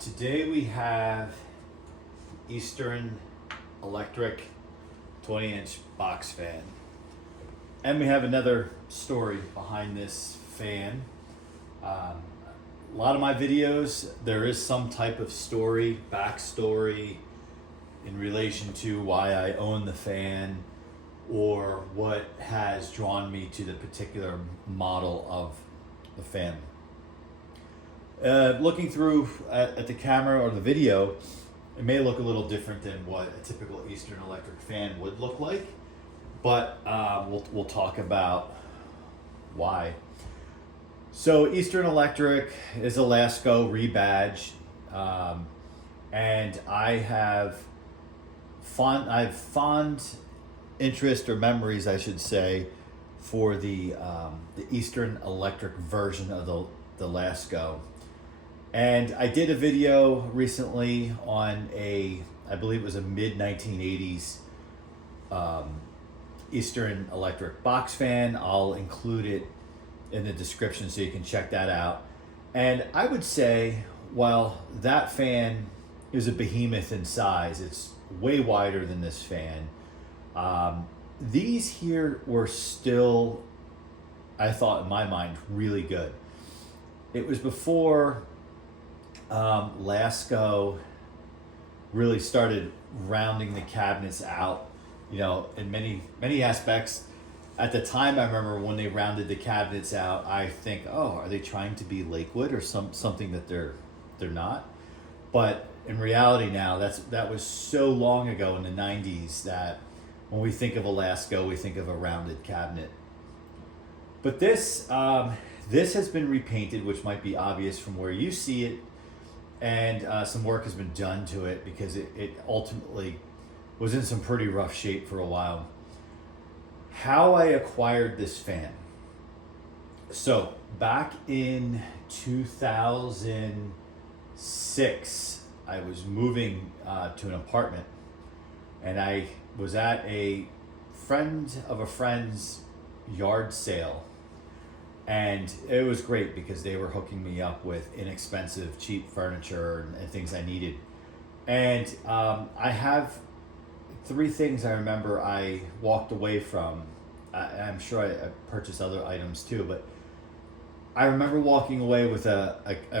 Today we have Eastern Electric 20-inch box fan. And we have another story behind this fan. A lot of my videos, there is some type of story, backstory in relation to why I own the fan or what has drawn me to the particular model of the fan. Looking through at the camera or the video, it may look a little different than what a typical Eastern Electric fan would look like, but we'll talk about why. So Eastern Electric is a Lasko Rebadge, and I have fond interest or memories, I should say, for the Eastern Electric version of the Lasko. And I did a video recently on I believe it was a mid-1980s Eastern Electric box fan. I'll include it in the description so you can check that out. And I would say, while that fan is a behemoth in size, it's way wider than this fan. These here were still, I thought in my mind, really good. It was before Lasko really started rounding the cabinets out, in many aspects. At the time, I remember when they rounded the cabinets out, I think, oh, are they trying to be Lakewood or something that they're not? But in reality now, that was so long ago in the 90s that when we think of a Lasko, we think of a rounded cabinet. But this has been repainted, which might be obvious from where you see it. And some work has been done to it because it ultimately was in some pretty rough shape for a while. How I acquired this fan. So back in 2006, I was moving to an apartment, and I was at a friend of a friend's yard sale. And it was great because they were hooking me up with inexpensive, cheap furniture and things I needed. And I have three things I remember I walked away from. I'm sure I purchased other items too, but I remember walking away with a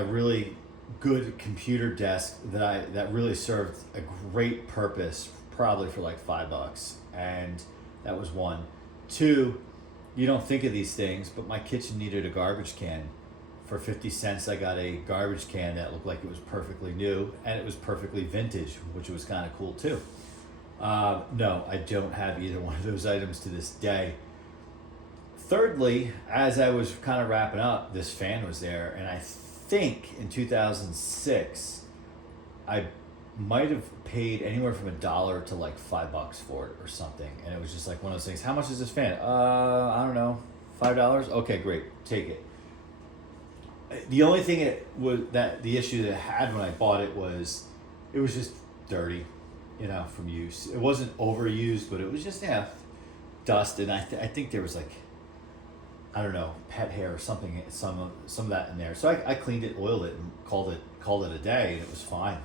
really good computer desk that really served a great purpose, probably for like $5. And that was one. Two, you don't think of these things, but my kitchen needed a garbage can. For 50 cents, I got a garbage can that looked like it was perfectly new, and it was perfectly vintage, which was kind of cool too. No, I don't have either one of those items to this day. Thirdly, as I was kind of wrapping up, this fan was there, and I think in 2006, I might have paid anywhere from $1 to like $5 for it or something. And it was just like one of those things. How much is this fan? I don't know, $5? Okay, great, take it. The only thing the issue that I had when I bought it was just dirty, from use. It wasn't overused, but it was just, dust. And I think there was like, I don't know, pet hair or something, some of that in there. So I cleaned it, oiled it, and called it a day, and it was fine.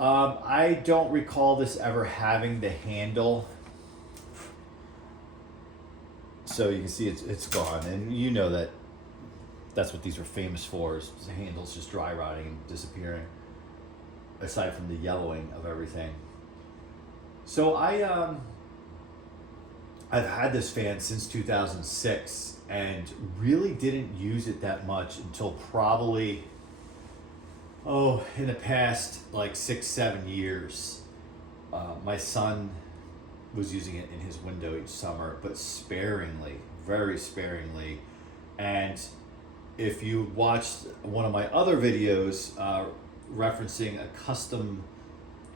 I don't recall this ever having the handle. So you can see it's gone, and you know that's what these are famous for, is the handles just dry rotting and disappearing, aside from the yellowing of everything. So I've had this fan since 2006 and really didn't use it that much until probably in the past like 6-7 years. My son was using it in his window each summer, but sparingly, very sparingly. And if you watched one of my other videos referencing a custom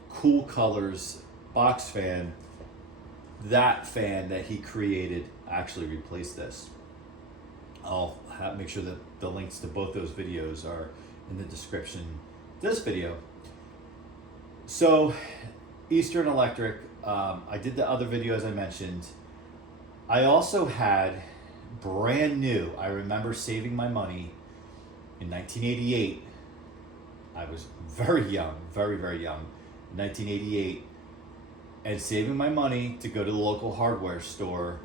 Cool Colors box fan, that fan that he created actually replaced this. I'll make sure that the links to both those videos are in the description of this video. So Eastern Electric, I did the other video as I mentioned. I also had brand new, I remember saving my money in 1988 I was very young, very, very young, 1988, and saving my money to go to the local hardware store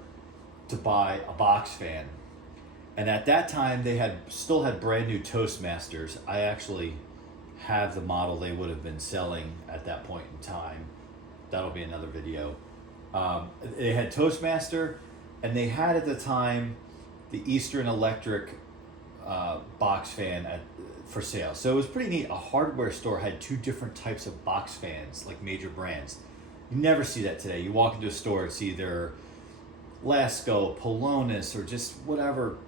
to buy a box fan. And at that time, they still had brand new Toastmasters. I actually have the model they would have been selling at that point in time. That'll be another video. They had Toastmaster, and they had at the time the Eastern Electric box fan for sale. So it was pretty neat. A hardware store had two different types of box fans, like major brands. You never see that today. You walk into a store, it's either Lasko, Polonus, or just whatever,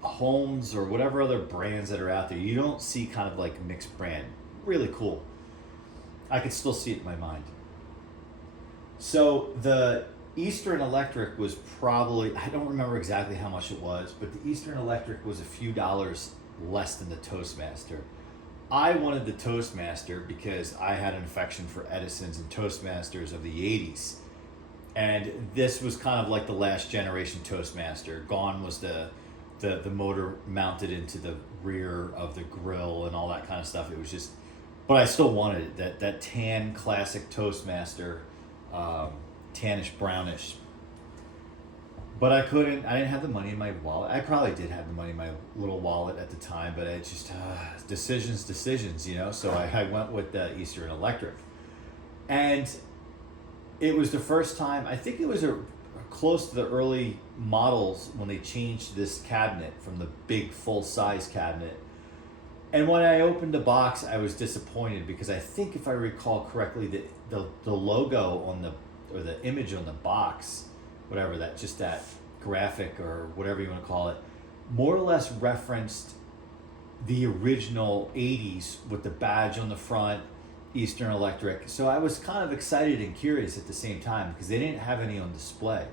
Holmes, or whatever other brands that are out there. You don't see kind of like mixed brand. Really cool. I could still see it in my mind. So the Eastern Electric was probably, I don't remember exactly how much it was, but the Eastern Electric was a few dollars less than the Toastmaster. I wanted the Toastmaster because I had an affection for Edisons and Toastmasters of the 80s. And this was kind of like the last generation Toastmaster. Gone was the motor mounted into the rear of the grill and all that kind of stuff. It was just, but I still wanted it. That tan classic Toastmaster, tannish brownish. But I didn't have the money in my wallet. I probably did have the money in my little wallet at the time, but it just, decisions, you know? So I went with the Eastern Electric. And it was the first time, I think it was close to the early models when they changed this cabinet from the big full-size cabinet. And when I opened the box, I was disappointed because I think if I recall correctly, the logo or the image on the box, whatever that graphic or whatever you want to call it, more or less referenced the original 80s with the badge on the front, Eastern Electric. So I was kind of excited and curious at the same time because they didn't have any on display.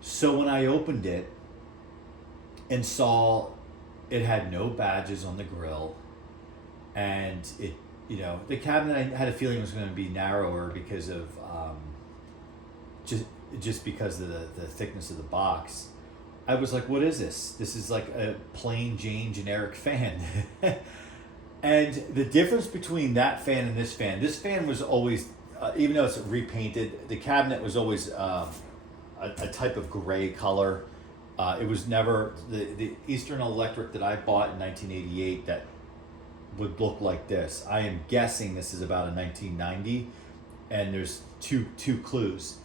So when I opened it and saw it had no badges on the grill, and it, the cabinet, I had a feeling was going to be narrower because of just because of the thickness of the box. I was like, what is this? This is like a plain Jane generic fan. And the difference between that fan and this fan was always, even though it's repainted, the cabinet was always a type of gray color. It was never, the Eastern Electric that I bought in 1988 that would look like this. I am guessing this is about a 1990, and there's two clues.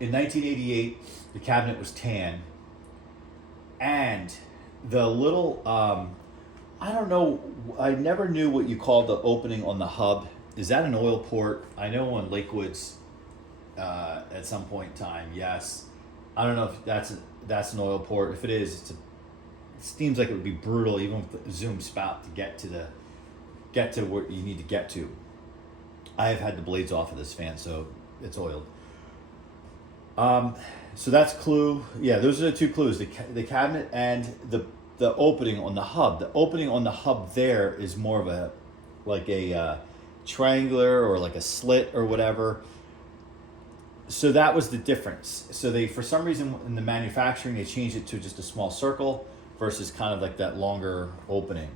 In 1988, the cabinet was tan, and the little, I don't know, I never knew what you called the opening on the hub. Is that an oil port? I know on Lakewoods, at some point in time, yes. I don't know if that's an oil port. If it is, it seems like it would be brutal, even with the zoom spout, to get to where you need to get to. I have had the blades off of this fan, so it's oiled. So that's clue. Yeah, those are the two clues: the cabinet and the opening on the hub. The opening on the hub there is more of a triangular or like a slit or whatever. So that was the difference. So they, for some reason in the manufacturing, they changed it to just a small circle versus kind of like that longer opening.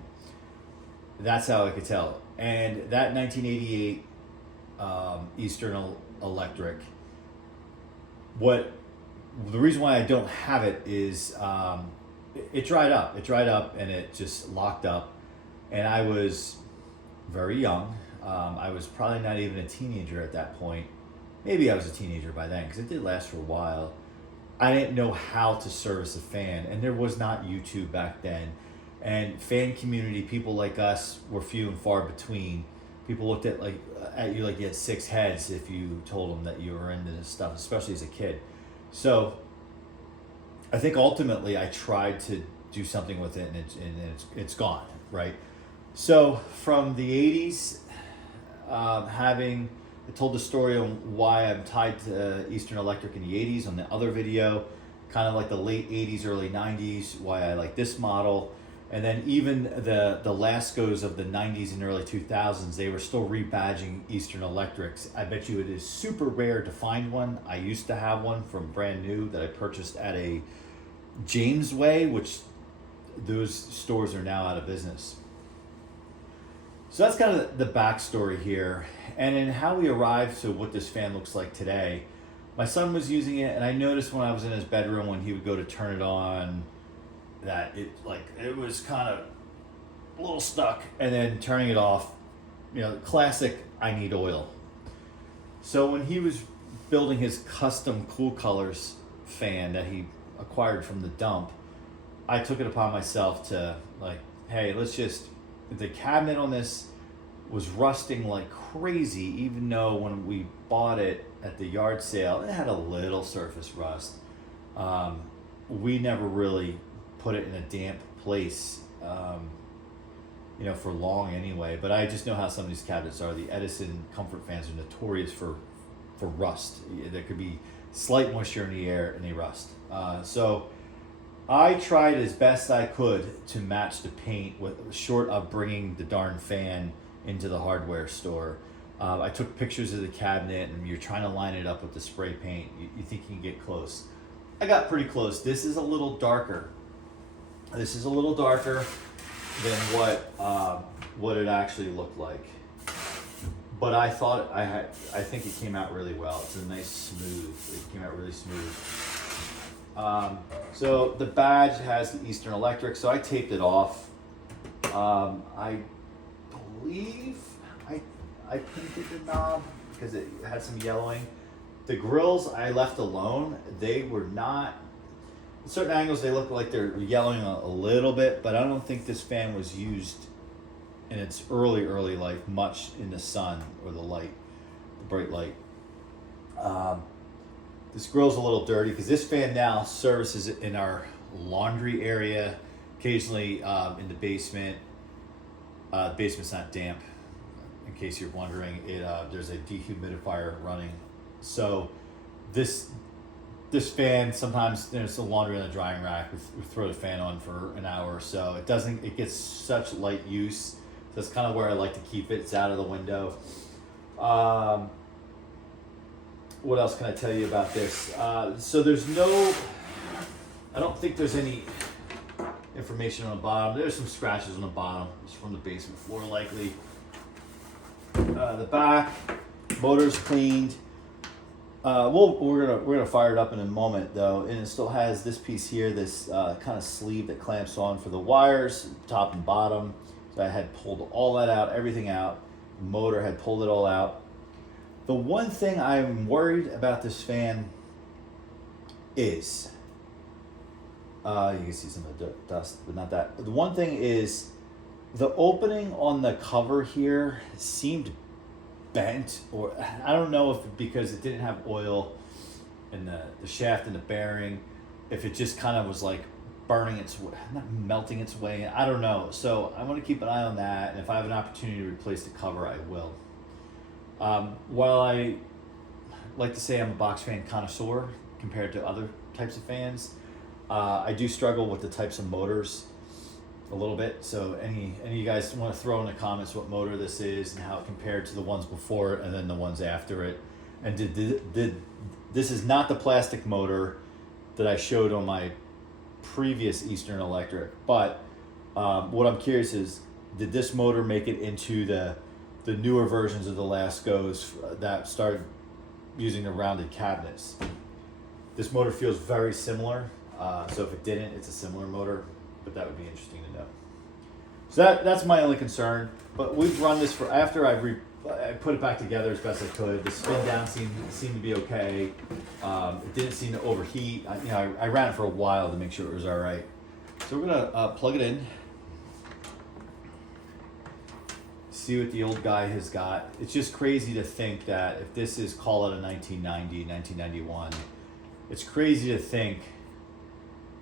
That's how I could tell. And that 1988 Eastern Electric, the reason why I don't have it is it dried up. It dried up and it just locked up. And I was very young. I was probably not even a teenager at that point. Maybe I was a teenager by then because it did last for a while. I didn't know how to service a fan, and there was not YouTube back then. And fan community, people like us, were few and far between. People looked at you like you had six heads if you told them that you were into this stuff, especially as a kid. So I think ultimately I tried to do something with it, and it's gone, right? So from the 80s, I told the story on why I'm tied to Eastern Electric in the 80s on the other video, kind of like the late 80s, early 90s, why I like this model. And then even the Laskos of the 90s and early 2000s, they were still rebadging Eastern Electrics. I bet you it is super rare to find one. I used to have one from brand new that I purchased at a Jamesway, which those stores are now out of business. So that's kind of the backstory here. And in how we arrived to what this fan looks like today, my son was using it, and I noticed when I was in his bedroom when he would go to turn it on that it was kind of a little stuck, and then turning it off, classic I need oil. So when he was building his custom Cool Colors fan that he acquired from the dump, I took it upon myself to hey, the cabinet on this was rusting like crazy, even though when we bought it at the yard sale, it had a little surface rust. We never really put it in a damp place, for long anyway. But I just know how some of these cabinets are. The Edison comfort fans are notorious for rust. There could be slight moisture in the air and they rust. So I tried as best I could to match the paint short of bringing the darn fan into the hardware store. I took pictures of the cabinet, and you're trying to line it up with the spray paint. You think you can get close. I got pretty close. This is a little darker. This is a little darker than what it actually looked like. But I think it came out really well. It's a nice smooth. It came out really smooth. So the badge has the Eastern Electric, so I taped it off. I believe I painted the knob because it had some yellowing. The grills I left alone. They were not, at certain angles they look like they're yellowing a little bit, but I don't think this fan was used in its early life much in the sun or the bright light. This grill's a little dirty because this fan now services in our laundry area, occasionally in the basement. The basement's not damp, in case you're wondering. There's a dehumidifier running. So this fan, sometimes there's the laundry on the drying rack. We throw the fan on for an hour or so. It gets such light use. So that's kind of where I like to keep it. It's out of the window. What else can I tell you about this? So I don't think there's any information on the bottom. There's some scratches on the bottom. It's from the basement floor likely. The back, motor's cleaned. We're gonna fire it up in a moment though, and it still has this piece here, this kind of sleeve that clamps on for the wires, top and bottom. So I had pulled all that out, everything out. The motor had pulled it all out. The one thing I'm worried about this fan is, you can see some of the dust, but not that. The one thing is, the opening on the cover here seemed bent, or I don't know if because it didn't have oil in the shaft and the bearing, if it just kind of was like burning its way, not melting its way in. I don't know. So I want to keep an eye on that, and if I have an opportunity to replace the cover, I will. While I like to say I'm a box fan connoisseur compared to other types of fans, I do struggle with the types of motors a little bit. So any of you guys want to throw in the comments what motor this is and how it compared to the ones before it and then the ones after it. And this is not the plastic motor that I showed on my previous Eastern Electric, but what I'm curious is, did this motor make it into the newer versions of the Laskos that started using the rounded cabinets? This motor feels very similar, so if it didn't, it's a similar motor, but that would be interesting to know. So that's my only concern. But we've run this for, after I put it back together as best I could. The spin down seemed to be okay. It didn't seem to overheat. I ran it for a while to make sure it was all right. So we're gonna plug it in. See what the old guy has got. It's just crazy to think that if this is, call it a 1990, 1991, it's crazy to think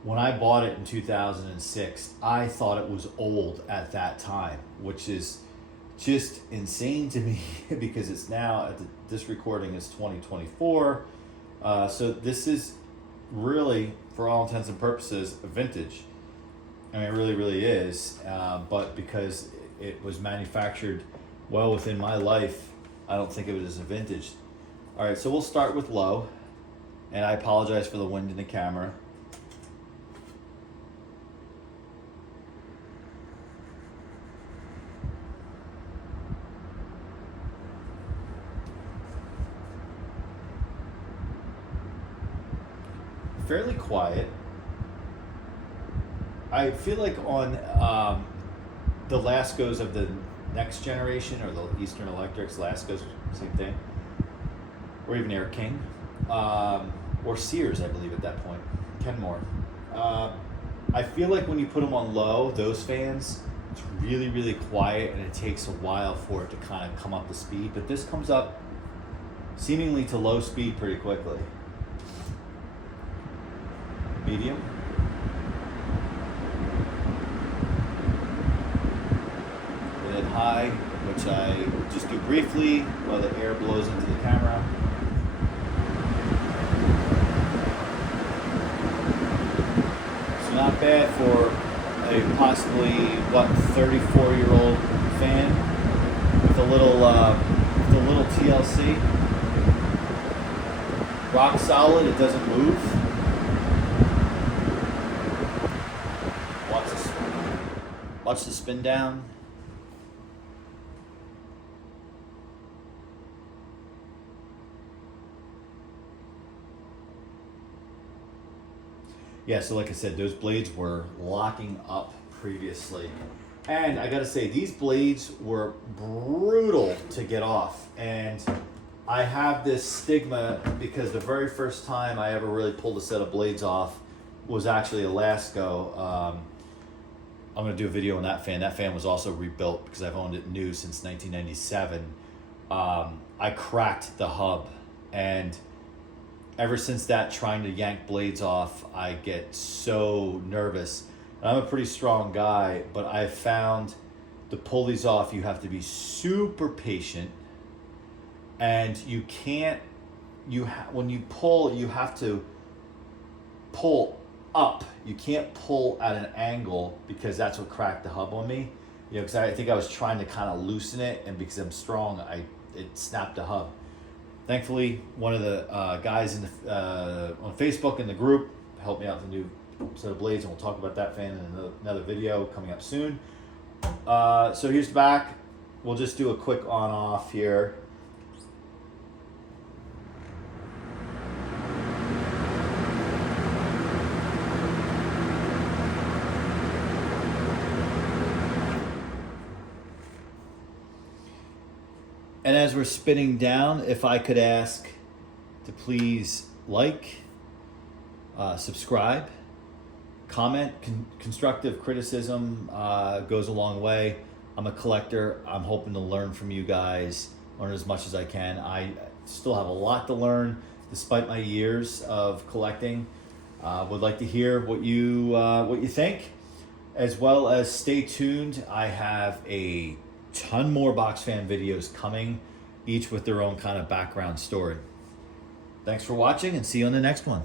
when I bought it in 2006, I thought it was old at that time, which is just insane to me because it's now, this recording is 2024. So this is really, for all intents and purposes, a vintage. I mean, it really, really is. But because it was manufactured well within my life, I don't think of it as a vintage. All right, so we'll start with low, and I apologize for the wind in the camera. fairly quiet. I feel like on the Laskos of the next generation, or the Eastern Electrics, Laskos, same thing, or even Air King, or Sears, I believe at that point, Kenmore. I feel like when you put them on low, those fans, it's really, really quiet, and it takes a while for it to kind of come up to speed. But this comes up seemingly to low speed pretty quickly. Medium. And then high, which I just do briefly while the air blows into the camera. So not bad for a possibly, 34-year-old fan with a little TLC. Rock solid, it doesn't move. Watch the spin down. Yeah, so like I said, those blades were locking up previously. And I gotta say, these blades were brutal to get off. And I have this stigma because the very first time I ever really pulled a set of blades off was actually a Lasko. I'm going to do a video on that fan. That fan was also rebuilt because I've owned it new since 1997. I cracked the hub, and ever since that, trying to yank blades off, I get so nervous. And I'm a pretty strong guy, but I found to pull these off, you have to be super patient, and you can't, when you pull, you have to pull up. You can't pull at an angle, because that's what cracked the hub on me. You know, because I think I was trying to kind of loosen it, and because I'm strong, it snapped the hub. Thankfully, one of the guys in the on Facebook in the group helped me out with a new set of blades, and we'll talk about that fan in another video coming up soon. So here's the back. We'll just do a quick on-off here. And as we're spinning down, if I could ask to please like, subscribe, comment, constructive criticism goes a long way. I'm a collector. I'm hoping to learn from you guys, learn as much as I can. I still have a lot to learn despite my years of collecting. Would like to hear what you think, as well as stay tuned. I have a ton more box fan videos coming, each with their own kind of background story. Thanks for watching, and see you on the next one.